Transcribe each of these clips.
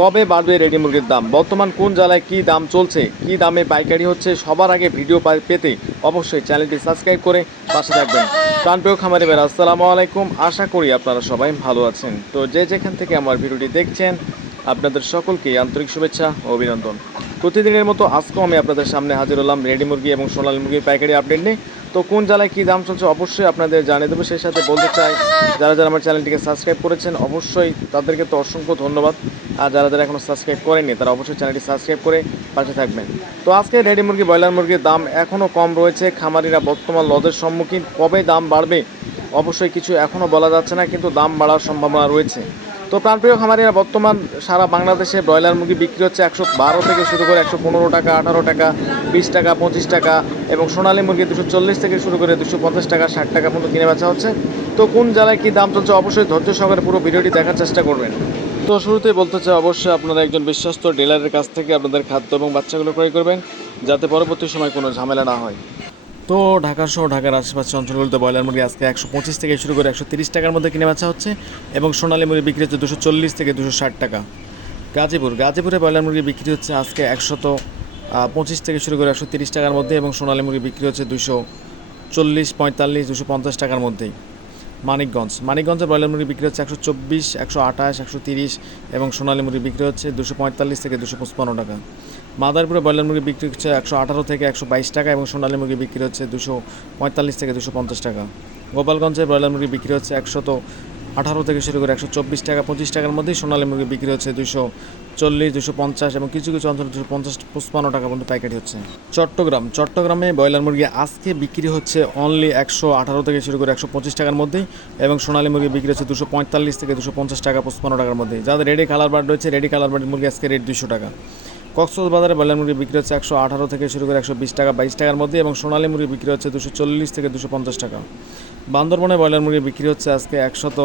কবে বাড়বে রেডি মুরগির দাম? বর্তমান কোন জেলায় কী দাম চলছে? কী দামে পাইকারি হচ্ছে? সবার আগে ভিডিও পেতে অবশ্যই চ্যানেলটি সাবস্ক্রাইব করে পাশে থাকবেন। প্রাণপ্রিয় খামারি বের আসসালামু আলাইকুম। আশা করি আপনারা সবাই ভালো আছেন। তো যে যেখান থেকে আমার ভিডিওটি দেখছেন, আপনাদের সকলকে আন্তরিক শুভেচ্ছা ও অভিনন্দন। প্রতিদিনের মতো আজকেও আমি আপনাদের সামনে হাজির হলাম রেডি মুরগি এবং সোনালী মুরগির পাইকারি আপডেট নিয়ে। তো কোন জেলায় কী দাম চলছে অবশ্যই আপনাদের জানিয়ে দেবো। সেই সাথে বলতে চাই, যারা যারা আমার চ্যানেলটিকে সাবস্ক্রাইব করেছেন, অবশ্যই তাদেরকে তো অসংখ্য ধন্যবাদ। আর যারা যারা এখনও সাবস্ক্রাইব করেনি তারা অবশ্যই চ্যানেলটি সাবস্ক্রাইব করে পাশে থাকবেন। তো আজকে রেডি মুরগি, ব্রয়লার মুরগির দাম এখনও কম রয়েছে। খামারিরা বর্তমান লদের সম্মুখীন। কবে দাম বাড়বে? অবশ্যই কিছু এখনও বলা যাচ্ছে না, কিন্তু দাম বাড়ার সম্ভাবনা রয়েছে। তো প্রাণপ্রিয় খামারিরা, বর্তমান সারা বাংলাদেশে ব্রয়লার মুরগি বিক্রি হচ্ছে একশো বারো থেকে শুরু করে একশো পনেরো টাকা, আঠারো টাকা, বিশ টাকা, পঁচিশ টাকা এবং সোনালী মুরগি দুশো চল্লিশ থেকে শুরু করে দুশো পঞ্চাশ টাকা, ষাট টাকা পর্যন্ত কিনে বেচা হচ্ছে। তো কোন জেলায় কী দাম চলছে? অবশ্যই ধৈর্য সহকারে পুরো ভিডিওটি দেখার চেষ্টা করবেন। তো শুরুতেই বলতে চাই, অবশ্যই আপনারা একজন বিশ্বস্ত ডিলারের কাছ থেকে আপনাদের খাদ্য এবং বাচ্চাগুলো ক্রয় করবেন, যাতে পরবর্তী সময় কোনো ঝামেলা না হয়। তো ঢাকা সহ ঢাকার আশেপাশে অঞ্চলগুলোতে ব্রয়লার মুরগি আজকে একশো পঁচিশ থেকে শুরু করে একশো তিরিশ টাকার মধ্যে কিনে বেচা হচ্ছে এবং সোনালী মুরগি বিক্রি হচ্ছে দুশো চল্লিশ থেকে দুশো ষাট টাকা। গাজীপুর, গাজীপুরে ব্রয়লার মুরগি বিক্রি হচ্ছে আজকে একশত পঁচিশ থেকে শুরু করে একশো তিরিশ টাকার মধ্যে এবং সোনালী মুরগি বিক্রি হচ্ছে দুশো চল্লিশ পঁয়তাল্লিশ, দুশো পঞ্চাশ টাকার মধ্যেই। মানিকগঞ্জ। মানিকগঞ্জে ব্রয়লার মুরগি বিক্রি হচ্ছে একশো চব্বিশ, একশো আঠাশ, একশো তিরিশ এবং সোনালী মুরগি বিক্রি হচ্ছে দুশো পঁয়তাল্লিশ থেকে দুশো পঁচপান্ন টাকা। মাদারপুরে ব্রয়লার মুরগি বিক্রি হচ্ছে একশো আঠারো থেকে একশো বাইশ টাকা এবং সোনালী মুরগি বিক্রি হচ্ছে দুশো পঁয়তাল্লিশ থেকে দুশো পঞ্চাশ টাকা। গোপালগঞ্জে ব্রয়লার মুরগি বিক্রি হচ্ছে একশত আঠারো থেকে শুরু করে একশো চব্বিশ টাকা, পঁচিশ টাকার মধ্যেই সোনালী মুরগি বিক্রি হচ্ছে দুশো চল্লিশ দুশো পঞ্চাশ এবং কিছু কিছু অঞ্চলে দুশো পঞ্চাশ, পঁচপান্ন টাকা পর্যন্ত পাইকারি হচ্ছে। চট্টগ্রাম, চট্টগ্রামে ব্রয়লার মুরগি আজকে বিক্রি হচ্ছে অনলি একশো আঠারো থেকে শুরু করে একশো পঁচিশ টাকার মধ্যেই এবং সোনালী মুরগি বিক্রি হচ্ছে দুশো পঁয়তাল্লিশ থেকে দুশো পঞ্চাশ টাকা, পঁচপান্ন টাকার মধ্যে যাদের রেডি কালার বার্ড রয়েছে, রেডি কালার বার্ড মুরগি আজকে রেট দুশো টাকা। কক্সবাজারে ব্রয়লার মুরগি বিক্রি হচ্ছে একশো আঠারো থেকে শুরু করে একশো বিশ টাকা, বাইশ টাকার মধ্যে এবং সোনালী মুরগি বিক্রি হচ্ছে দুশো চল্লিশ থেকে দুশো পঞ্চাশ টাকা। বান্দরবনে ব্রয়লার মুরগি বিক্রি হচ্ছে আজকে একশত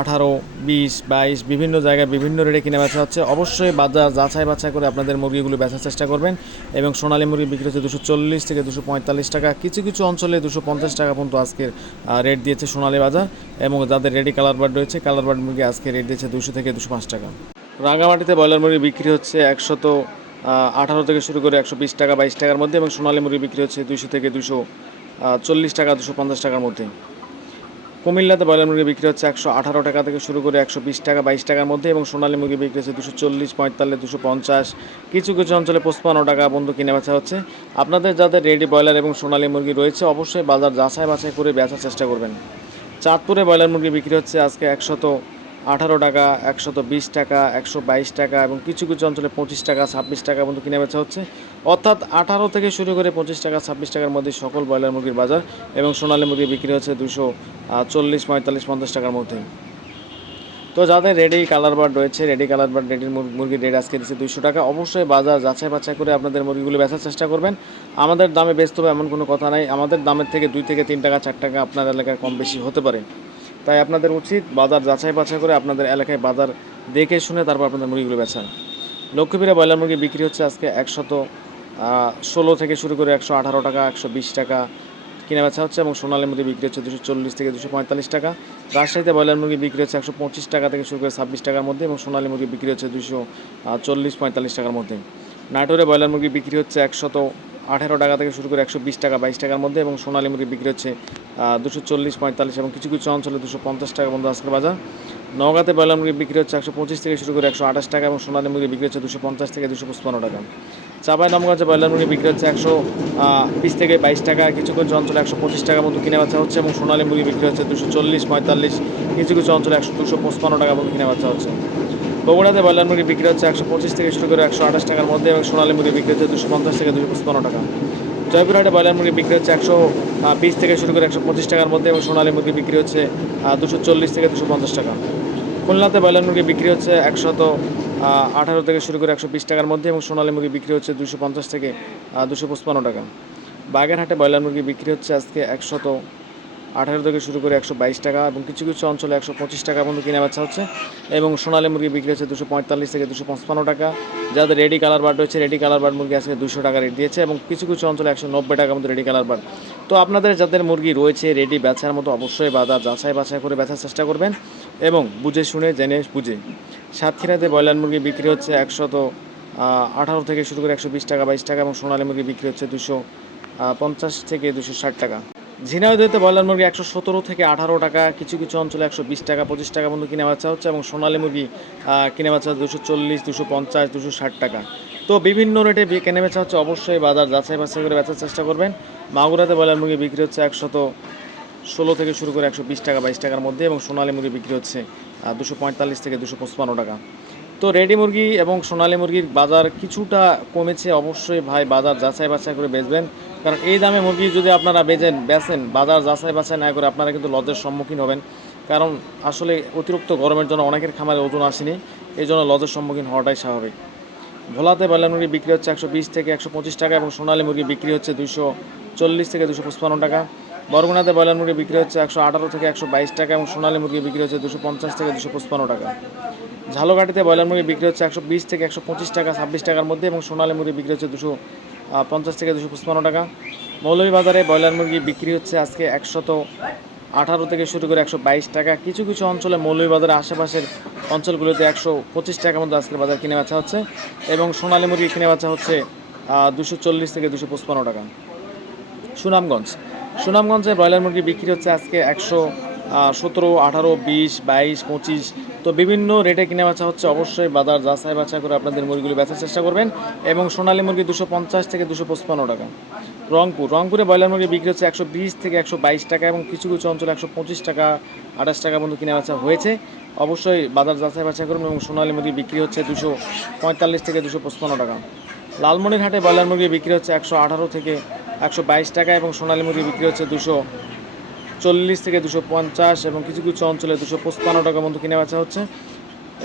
আঠারো, বিশ, বাইশ, বিভিন্ন জায়গায় বিভিন্ন রেটে কিনে বেচা হচ্ছে। অবশ্যই বাজার যাচাই বাছাই করে আপনাদের মুরগিগুলো বেচার চেষ্টা করবেন এবং সোনালী মুরগি বিক্রি হচ্ছে দুশো চল্লিশ থেকে দুশো পঁয়তাল্লিশ টাকা। কিছু কিছু অঞ্চলে দুশো পঞ্চাশ টাকা পর্যন্ত আজকের রেট দিয়েছে সোনালী বাজার এবং যাদের রেডি কালার বার্ড রয়েছে কালার বার্ড মুরগি আজকে রেট দিয়েছে দুশো থেকে দুশো পাঁচ টাকা। রাঙামাটিতে ব্রয়লার মুরগি বিক্রি হচ্ছে একশত আঠারো থেকে শুরু করে একশো বিশ টাকা, বাইশ টাকার মধ্যে এবং সোনালী মুরগি বিক্রি হচ্ছে দুশো থেকে দুশো চল্লিশ টাকা, দুশো পঞ্চাশ টাকার মধ্যে। কুমিল্লাতে ব্রয়লার মুরগি বিক্রি হচ্ছে একশো আঠারো টাকা থেকে শুরু করে একশো বিশ টাকা, বাইশ টাকার মধ্যে এবং সোনালী মুরগি বিক্রি হচ্ছে দুশো চল্লিশ, পঁয়তাল্লিশ, দুশো পঞ্চাশ। কিছু কিছু অঞ্চলে পঁচপান্ন টাকা বন্ধু কিনে বেচা হচ্ছে। আপনাদের যাদের রেডি ব্রয়লার এবং সোনালী মুরগি রয়েছে, অবশ্যই বাজার যাচাই বাছাই করে বেচার চেষ্টা করবেন। চাঁদপুরে ব্রয়লার মুরগি বিক্রি হচ্ছে আজকে একশত আঠারো টাকা, একশত বিশ টাকা, একশো বাইশ টাকা এবং কিছু কিছু অঞ্চলে পঁচিশ টাকা, ছাব্বিশ টাকা পর্যন্ত কিনে বেচা হচ্ছে। অর্থাৎ আঠারো থেকে শুরু করে পঁচিশ টাকা, ছাব্বিশ টাকার মধ্যে সকল ব্রয়লার মুরগির বাজার এবং সোনালী মুরগি বিক্রি হচ্ছে দুশো চল্লিশ, পঁয়তাল্লিশ, পঞ্চাশ টাকার মধ্যে। তো যাদের রেডি কালার বার্ড রয়েছে, রেডি কালার বার্ড রেডির মুরগির রেট আজকে দিচ্ছে দুশো টাকা। অবশ্যই বাজার যাচাই বাছাই করে আপনাদের মুরগিগুলো বেচার চেষ্টা করবেন। আমাদের দামে বেচতে হবে এমন কোনো কথা নাই। আমাদের দামের থেকে দুই থেকে তিন টাকা, চার টাকা আপনার এলাকায় কম বেশি হতে পারে। তাই আপনাদের উচিত বাজার যাচাই বাছাই করে আপনাদের এলাকায় বাজার দেখে শুনে তারপর আপনাদের মুরগিগুলো বেচান লক্ষ্মীপুরে ব্রয়লার মুরগি বিক্রি হচ্ছে আজকে একশত ষোলো থেকে শুরু করে একশো আঠারো টাকা, একশো বিশ টাকা কিনে বেচা হচ্ছে এবং সোনালী মুরগি বিক্রি হচ্ছে দুশো চল্লিশ থেকে দুশো পঁয়তাল্লিশ টাকা। রাজশাহীতে ব্রয়লার মুরগি বিক্রি হচ্ছে একশো পঁচিশ টাকা থেকে শুরু করে ছাব্বিশ টাকার মধ্যে এবং সোনালী মুরগি বিক্রি হচ্ছে দুশো চল্লিশ পঁয়তাল্লিশ টাকার মধ্যে। নাটোরে ব্রয়লার মুরগি বিক্রি হচ্ছে একশত আঠেরো টাকা থেকে শুরু করে একশো বিশ টাকা, বাইশ টাকার মধ্যে এবং সোনালী মুরগি বিক্রি হচ্ছে দুশো চল্লিশ পঁয়তাল্লিশ এবং কিছু কিছু অঞ্চলে দুশো পঞ্চাশ টাকা বন্ধু আজকের বাজার। নওগাঁতে ব্রয়লার মুরগি বিক্রি হচ্ছে একশো পঁচিশ থেকে শুরু করে একশো আঠাশ টাকা এবং সোনালী মুরগি বিক্রি হচ্ছে দুশো পঞ্চাশ থেকে দুশো পঁচপান্ন টাকা। চাপাই নমগঞ্জে ব্রয়লার মুরগি বিক্রি হচ্ছে একশো বিশ থেকে বাইশ টাকা, কিছু কিছু অঞ্চলে একশো পঁচিশ টাকা মতো কিনে বেচা হচ্ছে এবং সোনালী মুরগি বিক্রি হচ্ছে দুশো চল্লিশ পঁয়তাল্লিশ, কিছু কিছু অঞ্চলে একশো দুশো পঁচপান্ন টাকা মতো কিনে বেচা হচ্ছে। বগুড়াতে ব্রয়লার মুরগি বিক্রি হচ্ছে একশো পঁচিশ থেকে শুরু করে একশো আঠাশ টাকার মধ্যে এবং সোনালী মুরগি বিক্রি হচ্ছে দুশো পঞ্চাশ থেকে দুশো পঁচপান্ন টাকা। জয়পুরহাটে ব্রয়লার মুরগি বিক্রি হচ্ছে একশো বিশ থেকে শুরু করে একশো পঁচিশ টাকার মধ্যে এবং সোনালী মুরগি বিক্রি হচ্ছে দুশো চল্লিশ থেকে দুশো পঞ্চাশ টাকা। খুলনাতে ব্রয়লার মুরগি বিক্রি হচ্ছে একশত আঠারো থেকে শুরু করে একশো বিশ টাকার মধ্যে এবং সোনালী মুরগি বিক্রি হচ্ছে দুশো পঞ্চাশ থেকে দুশো পঁচপান্ন টাকা। বাগেরহাটে ব্রয়লার মুরগি বিক্রি হচ্ছে আজকে একশত আঠারো থেকে শুরু করে একশো বাইশ টাকা এবং কিছু কিছু অঞ্চলে একশো পঁচিশ টাকা পর্যন্ত কিনে বেচা হচ্ছে। এবং সোনালী মুরগি বিক্রি হচ্ছে দুশো পঁয়তাল্লিশ থেকে দুশো পঁচপান্ন টাকা। যাদের রেডি কালার বার্ড রয়েছে রেডি কালার বার্ড মুরগি আজকে দুশো টাকা রেট দিয়েছে এবং কিছু কিছু অঞ্চলে একশো নব্বই টাকার মতো রেডি কালার বার্ড তো আপনাদের যাদের মুরগি রয়েছে রেডি বেচার মতো অবশ্যই বাজার যাচাই বাছাই করে বেচার চেষ্টা করবেন এবং বুঝে শুনে, জেনে বুঝে। সাতক্ষীরাতে ব্রয়লার মুরগি বিক্রি হচ্ছে একশত আঠারো থেকে শুরু করে একশো বিশ টাকা, বাইশ টাকা এবং সোনালী মুরগি বিক্রি হচ্ছে দুশো পঞ্চাশ থেকে দুশো ষাট টাকা। ঝিনাইদহতে ব্রয়লার মুরগি একশো সতেরো থেকে আঠারো টাকা, কিছু কিছু অঞ্চলে একশো বিশ টাকা, পঁচিশ টাকা পর্যন্ত কিনে বাচ্চা হচ্ছে এবং সোনালী মুরগি কিনে বাচ্চা হচ্ছে দুশো চল্লিশ, দুশো পঞ্চাশ, দুশো ষাট টাকা। তো বিভিন্ন রেটে কেনে বেচা হচ্ছে, অবশ্যই বাজার যাচাই বাছাই করে বেচার চেষ্টা করবেন। মাগুরাতে ব্রয়লার মুরগি বিক্রি হচ্ছে একশত ষোলো থেকে শুরু করে একশো বিশ টাকা, বাইশ টাকার মধ্যে এবং সোনালী মুরগি বিক্রি হচ্ছে দুশো পঁয়তাল্লিশ থেকে দুশো পঁচপান্ন টাকা। তো রেডি মুরগি এবং সোনালী মুরগির বাজার কিছুটা কমেছে, অবশ্যই ভাই বাজার যাচাই বাছাই করে বেচবেন। কারণ এই দামে মুরগি যদি আপনারা বেচেন বেচেন, বাজার যাচাই বাছাই না করে আপনারা কিন্তু লজের সম্মুখীন হবেন। কারণ আসলে অতিরিক্ত গরমের জন্য অনেকের খামারে ওজন আসেনি এই জন্য লজের সম্মুখীন হওয়াটাই স্বাভাবিক। ভোলাতে ব্রয়লার মুরগি বিক্রি হচ্ছে একশো বিশ থেকে একশো পঁচিশ টাকা এবং সোনালী মুরগি বিক্রি হচ্ছে দুশো চল্লিশ থেকে দুশো পঁচপান্ন টাকা। বরগুনাতে ব্রয়লার মুরগি বিক্রি হচ্ছে একশো আঠারো থেকে একশো বাইশ টাকা এবং সোনালী মুরগি বিক্রি হচ্ছে দুশো পঞ্চাশ থেকে দুশো পঁচপান্ন টাকা। ঝালকাঠিতে ব্রয়লার মুরগি বিক্রি হচ্ছে একশো বিশ থেকে একশো পঁচিশ টাকা ছাব্বিশ টাকার মধ্যে এবং সোনালী মুরগি বিক্রি হচ্ছে দুশো পঞ্চাশ থেকে দুশো পঁচপান্ন টাকা। মৌলভীবাজারে ব্রয়লার মুরগি বিক্রি হচ্ছে আজকে একশত আঠারো থেকে শুরু করে একশো বাইশ টাকা। কিছু কিছু অঞ্চলে মৌলভীবাজারের আশেপাশের অঞ্চলগুলোতে একশো পঁচিশ টাকার মধ্যে আজকের বাজার কিনে বেচা হচ্ছে এবং সোনালী মুরগি কিনে বেচা হচ্ছে দুশো চল্লিশ থেকে দুশো পঁচপান্ন টাকা। সুনামগঞ্জ। সুনামগঞ্জে ব্রয়লার মুরগি বিক্রি হচ্ছে আজকে একশো সতেরো, আঠারো, বিশ, বাইশ, পঁচিশ, তো বিভিন্ন রেটে কিনে বেচা হচ্ছে অবশ্যই বাজার যাচাই বাছাই করে আপনাদের মুরগিগুলো বেচার চেষ্টা করবেন এবং সোনালী মুরগি দুশো পঞ্চাশ থেকে দুশো পঁচপান্ন টাকা। রংপুর, রংপুরে ব্রয়লার মুরগি বিক্রি হচ্ছে একশো বিশ থেকে একশো বাইশ টাকা এবং কিছু কিছু অঞ্চলে একশো পঁচিশ টাকা, আঠাশ টাকা পর্যন্ত কিনে বেচা হয়েছে। অবশ্যই বাজার যাচাই বাছাই করুন এবং সোনালী মুরগি বিক্রি হচ্ছে দুশো পঁয়তাল্লিশ থেকে দুশো পঁচপান্ন টাকা। লালমনিরহাটে ব্রয়লার মুরগি বিক্রি হচ্ছে একশো আঠারো থেকে একশো বাইশ টাকা এবং সোনালী মুরগি বিক্রি হচ্ছে দুশো চল্লিশ থেকে দুশো পঞ্চাশ এবং কিছু কিছু অঞ্চলে দুশো পঁচপান্ন টাকা মতো কিনে বেচা হচ্ছে।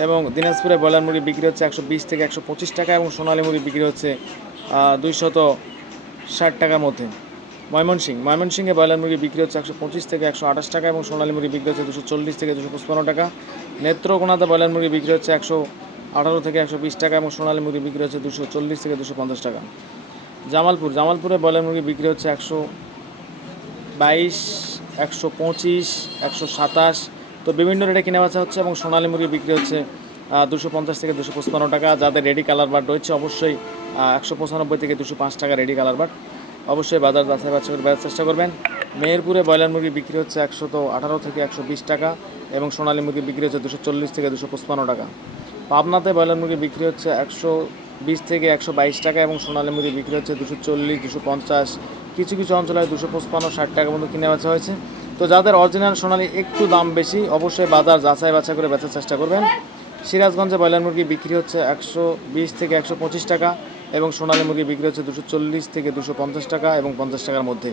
এবং দিনাজপুরে ব্রয়লার মুরগি বিক্রি হচ্ছে একশো বিশ থেকে একশো পঁচিশ টাকা এবং সোনালী মুরগি বিক্রি হচ্ছে দুইশত ষাট টাকার মধ্যে। ময়মনসিং ময়মনসিংহে ব্রয়লার মুরগি বিক্রি হচ্ছে একশো পঁচিশ থেকে একশো আঠাশ টাকা এবং সোনালী মুরগি বিক্রি হচ্ছে দুশো চল্লিশ থেকে দুশো পঁচপান্ন টাকা। নেত্রকোনাতে ব্রয়লার মুরগি বিক্রি হচ্ছে একশো আঠারো থেকে একশো বিশ টাকা এবং সোনালী মুরগি বিক্রি হচ্ছে দুশো চল্লিশ থেকে দুশো পঞ্চাশ টাকা। জামালপুর, জামালপুরে ব্রয়লার মুরগি বিক্রি হচ্ছে একশো বাইশ একশো পঁচিশ, একশো সাতাশ। তো বিভিন্ন রেটে কিনে বেচা হচ্ছে এবং সোনালী মুরগি বিক্রি হচ্ছে দুশো পঞ্চাশ থেকে দুশো পঁচপান্ন টাকা। যাদের রেডি কালার বার্ড রয়েছে অবশ্যই একশো পঁচানব্বই থেকে দুশো পাঁচ টাকা রেডি কালার বার্ড অবশ্যই বাজার বাছাই করে বেচার চেষ্টা করবেন। মেহেরপুরে ব্রয়লার মুরগি বিক্রি হচ্ছে একশো আঠারো থেকে একশো বিশ টাকা এবং সোনালী মুরগি বিক্রি হচ্ছে দুশো চল্লিশ থেকে দুশো পঁচপান্ন টাকা। পাবনাতে ব্রয়লার মুরগি বিক্রি হচ্ছে একশো বিশ থেকে একশো বাইশ টাকা এবং সোনালী মুরগি বিক্রি হচ্ছে দুশো চল্লিশ, দুশো পঞ্চাশ কিছু কিছু অঞ্চলে দুশো পঁচপান্ন, ষাট টাকা মতো কিনে বেচা হয়েছে। তো যাদের অরিজিনাল সোনালি একটু দাম বেশি, অবশ্যই বাজার যাচাই বাছাই করে বেচার চেষ্টা করবেন। সিরাজগঞ্জে ব্রয়লার মুরগি বিক্রি হচ্ছে একশো বিশ থেকে একশো পঁচিশ টাকা এবং সোনালী মুরগি বিক্রি হচ্ছে দুশো চল্লিশ থেকে দুশো পঞ্চাশ টাকা এবং পঞ্চাশ টাকার মধ্যে।